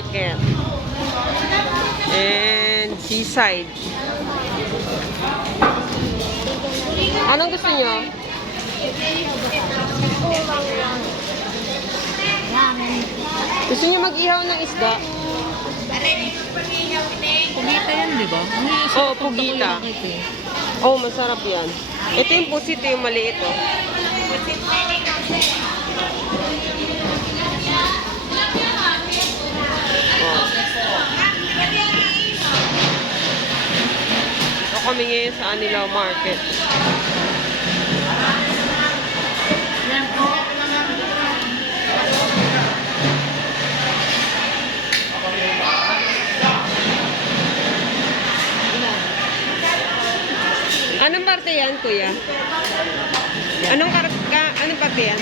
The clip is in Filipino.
Market. And Seaside. Anong gusto nyo? Gusto nyo mag-ihaw ng isda? Pugita yan, di ba? Oo, pugita. Oo, masarap yan. Ito yung pusit, yung maliit, oh. Ito kami ngayon sa Anilaw Market. Anong parte yan, kuya? Anong parte yan?